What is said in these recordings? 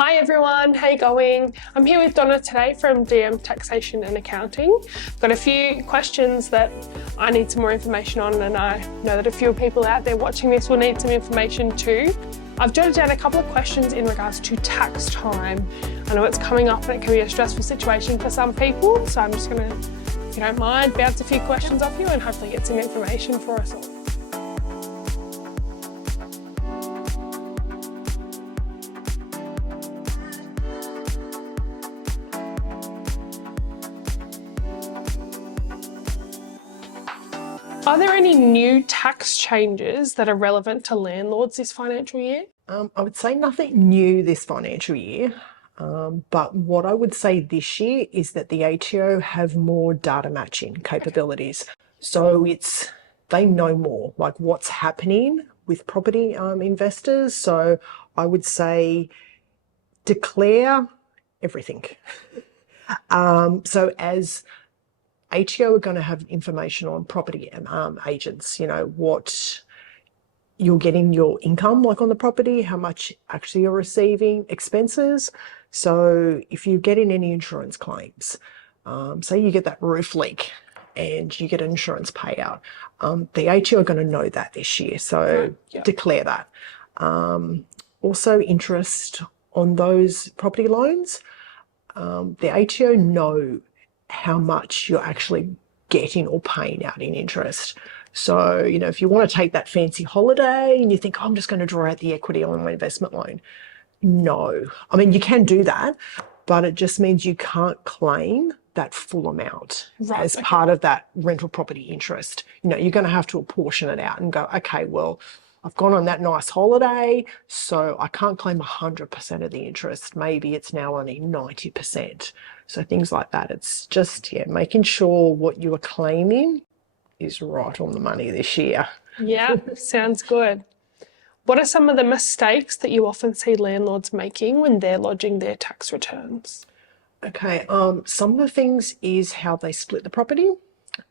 Hi everyone, how you going? I'm here with Donna today from Taxation and Accounting. I've got a few questions that I need some more information on, and I know that a few people out there watching this will need some information too. I've jotted down a couple of questions in regards to tax time. I know it's coming up and it can be a stressful situation for some people, so I'm just going to, if you don't mind, bounce a few questions off you and hopefully get some information for us all. Are there any new tax changes that are relevant to landlords this financial year? I would say nothing new this financial year, but what I would say this year is that the ATO have more data matching capabilities. So they know more, like what's happening with property investors. So I would say declare everything. So as ATO are going to have information on property agents, what you're getting your income like on the property, how much actually you're receiving, expenses. So if you're getting any insurance claims, say you get that roof leak and you get an insurance payout, the ATO are going to know that this year. So declare that. Also interest on those property loans. The ATO know how much you're actually getting or paying out in interest. So, if you want to take that fancy holiday and you think, oh, I'm just going to draw out the equity on my investment loan. No. I mean, you can do that, but it just means you can't claim that full amount as part of that rental property interest. You're going to have to apportion it out and go, okay, well, I've gone on that nice holiday, so I can't claim 100% of the interest. Maybe it's now only 90%. So things like that. It's just, making sure what you are claiming is right on the money this year. Yeah, sounds good. What are some of the mistakes that you often see landlords making when they're lodging their tax returns? Okay, some of the things is how they split the property.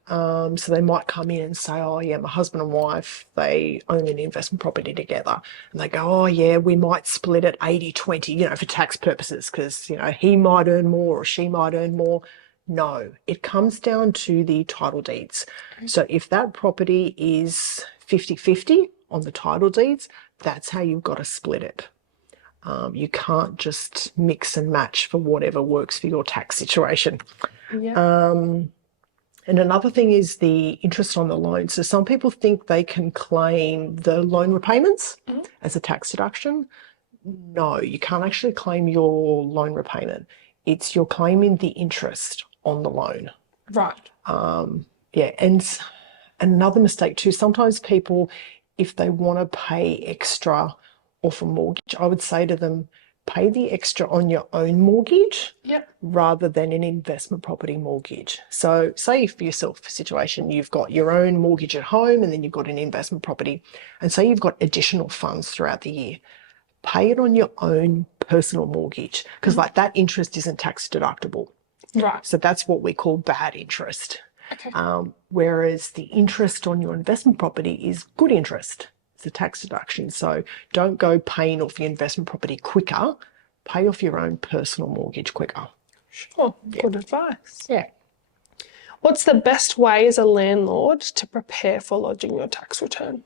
So they might come in and say, oh yeah, my husband and wife, they own an investment property together. And they go, oh yeah, we might split it 80-20, for tax purposes, because, he might earn more or she might earn more. No, it comes down to the title deeds. So if that property is 50-50 on the title deeds, that's how you've got to split it. You can't just mix and match for whatever works for your tax situation. Yeah. And another thing is the interest on the loan. So some people think they can claim the loan repayments as a tax deduction. No, you can't actually claim your loan repayment. You're claiming the interest on the loan. Right. And another mistake too, sometimes people, if they want to pay extra off a mortgage, I would say to them, pay the extra on your own mortgage rather than an investment property mortgage. So say for yourself situation, you've got your own mortgage at home and then you've got an investment property, and say you've got additional funds throughout the year. Pay it on your own personal mortgage, because that interest isn't tax deductible. Right. So that's what we call bad interest. Okay. Whereas the interest on your investment property is good interest. It's a tax deduction. So don't go paying off your investment property quicker. Pay off your own personal mortgage quicker. Sure. Good advice. Yeah. What's the best way as a landlord to prepare for lodging your tax return?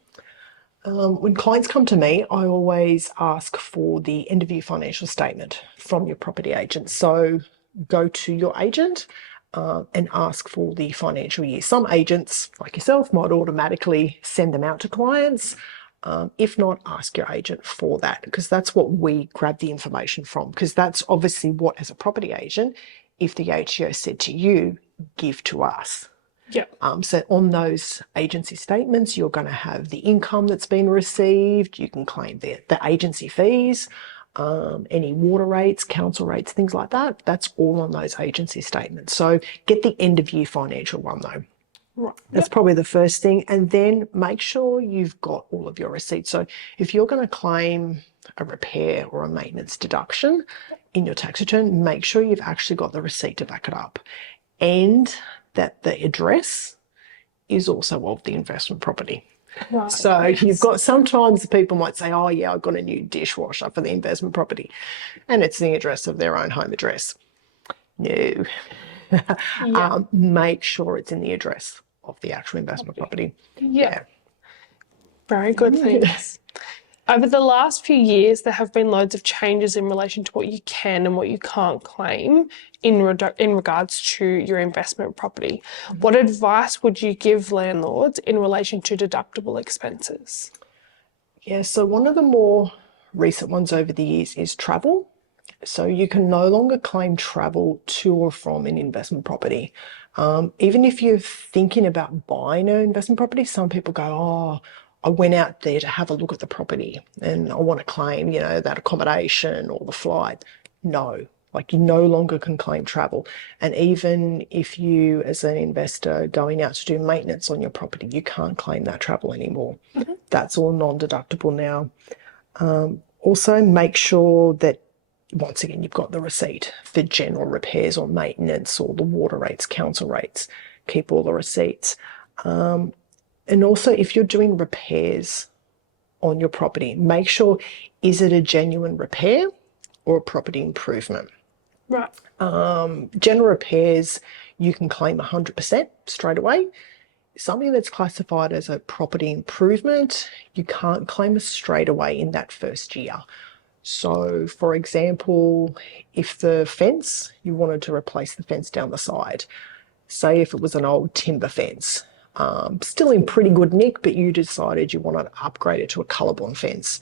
When clients come to me, I always ask for the end of year financial statement from your property agent. So go to your agent and ask for the financial year. Some agents, like yourself, might automatically send them out to clients. If not, ask your agent for that, because that's what we grab the information from, because that's obviously what, as a property agent, if the ATO said to you, give to us. Yeah. So on those agency statements, you're going to have the income that's been received. You can claim the agency fees, any water rates, council rates, things like that. That's all on those agency statements. So get the end of year financial one though. Right. That's probably the first thing. And then make sure you've got all of your receipts. So if you're going to claim a repair or a maintenance deduction in your tax return, make sure you've actually got the receipt to back it up, and that the address is also of the investment property. Right. So Yes. you've got, sometimes people might say, oh yeah, I've got a new dishwasher for the investment property, and it's the address of their own home address. No. Yeah. Make sure it's in the address of the actual investment property. Yeah. Yeah. Very good. Thanks. Over the last few years, there have been loads of changes in relation to what you can and what you can't claim in regards to your investment property. What advice would you give landlords in relation to deductible expenses? Yeah, so one of the more recent ones over the years is travel. So you can no longer claim travel to or from an investment property. Even if you're thinking about buying an investment property, some people go, oh, I went out there to have a look at the property and I want to claim, you know, that accommodation or the flight. No, like you no longer can claim travel. And even if you, as an investor, going out to do maintenance on your property, you can't claim that travel anymore. That's all non-deductible now. Also, make sure that once again you've got the receipt for general repairs or maintenance or the water rates, council rates. Keep all the receipts. And also, if you're doing repairs on your property, make sure, is it a genuine repair or a property improvement? Right. General repairs, you can claim 100% straight away. Something that's classified as a property improvement, you can't claim it straight away in that first year. So, for example, if the fence, you wanted to replace the fence down the side, say if it was an old timber fence, still in pretty good nick, but you decided you wanted to upgrade it to a colourborn fence,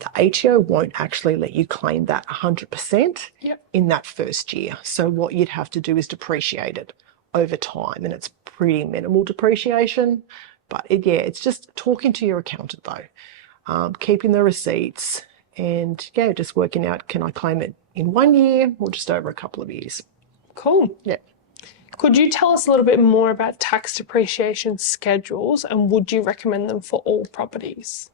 the ATO won't actually let you claim that 100% in that first year. So what you'd have to do is depreciate it over time, and it's pretty minimal depreciation. But it's just talking to your accountant though, keeping the receipts, and just working out, can I claim it in 1 year or just over a couple of years? Cool. Yeah. Could you tell us a little bit more about tax depreciation schedules, and would you recommend them for all properties?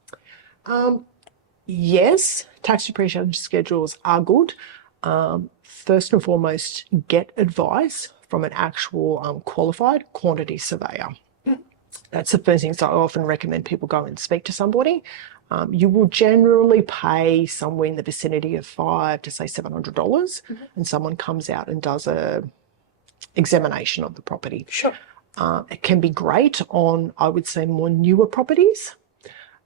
Yes, tax depreciation schedules are good. First and foremost, get advice from an actual qualified quantity surveyor. That's the first thing. So I often recommend people go and speak to somebody. You will generally pay somewhere in the vicinity of $500 to say $700, and someone comes out and does a examination of the property. Sure. It can be great on, I would say, more newer properties,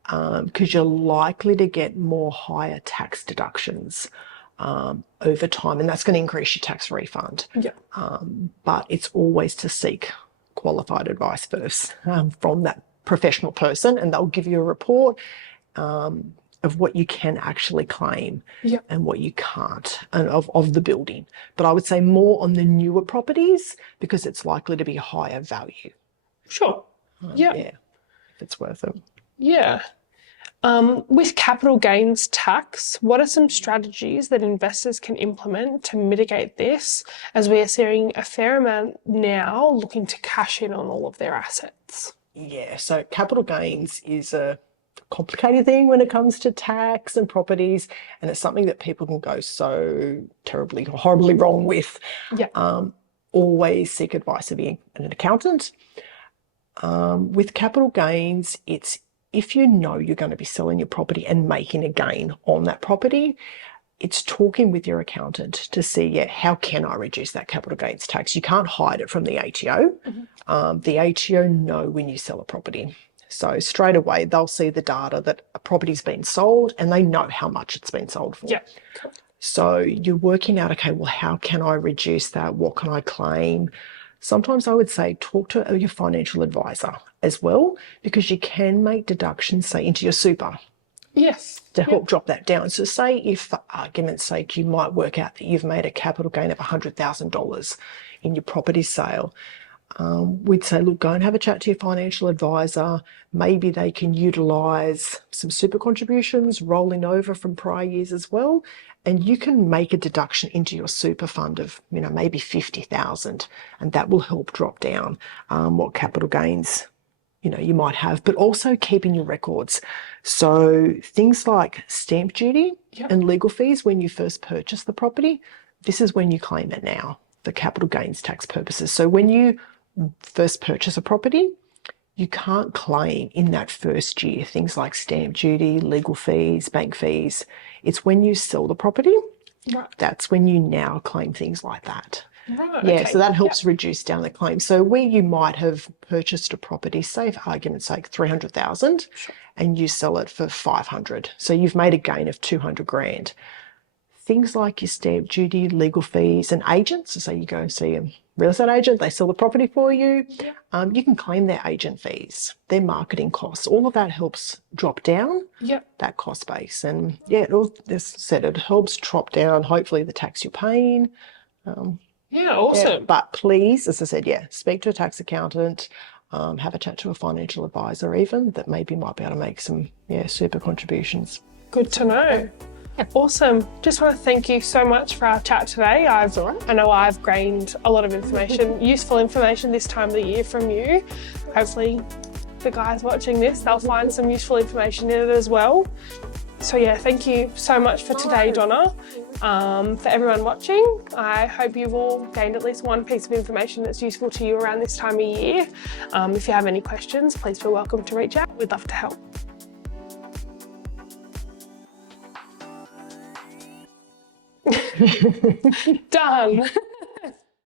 because you're likely to get more higher tax deductions over time, and that's going to increase your tax refund. Yeah. But it's always to seek qualified advice first from that professional person, and they'll give you a report of what you can actually claim and what you can't, and of the building. But I would say more on the newer properties because it's likely to be higher value. Sure. Yeah. If it's worth it. Yeah. With capital gains tax, what are some strategies that investors can implement to mitigate this, as we are seeing a fair amount now looking to cash in on all of their assets? Yeah, so capital gains is a complicated thing when it comes to tax and properties, and it's something that people can go so terribly, horribly wrong with. Yeah. Always seek advice of an accountant. With capital gains, it's if you know you're going to be selling your property and making a gain on that property, it's talking with your accountant to see, how can I reduce that capital gains tax? You can't hide it from the ATO. The ATO know when you sell a property. So straight away, they'll see the data that a property's been sold and they know how much it's been sold for. Yeah. Cool. So you're working out, okay, well, how can I reduce that? What can I claim? Sometimes I would say talk to your financial advisor as well, because you can make deductions, say, into your super. Yes. To help drop that down. So say if, for argument's sake, you might work out that you've made a capital gain of $100,000 in your property sale. We'd say, look, go and have a chat to your financial advisor. Maybe they can utilise some super contributions rolling over from prior years as well. And you can make a deduction into your super fund of, maybe $50,000, and that will help drop down what capital gains, you might have, but also keeping your records. So things like stamp duty and legal fees when you first purchase the property, this is when you claim it now for capital gains tax purposes. So when you first purchase a property, you can't claim in that first year things like stamp duty, legal fees, bank fees. It's when you sell the property, Right. that's when you now claim things like that. Right. Yeah, Okay. so that helps reduce down the claim. So where you might have purchased a property, say for argument's sake, 300,000, and you sell it for 500. So you've made a gain of 200 grand. Things like your stamp duty, legal fees, and agents. So say you go and see a real estate agent, they sell the property for you. You can claim their agent fees, their marketing costs. All of that helps drop down that cost base. And yeah, as said, it helps drop down, hopefully, the tax you're paying. Awesome. Yeah, but please, as I said, speak to a tax accountant, have a chat to a financial advisor even, that maybe might be able to make some super contributions. Good to know. Awesome. Just want to thank you so much for our chat today. I know I've gained a lot of information, useful information this time of the year from you. Hopefully the guys watching this, they'll find some useful information in it as well. So yeah, thank you so much for today, Donna. For everyone watching, I hope you've all gained at least one piece of information that's useful to you around this time of year. If you have any questions, please feel welcome to reach out. We'd love to help. Done.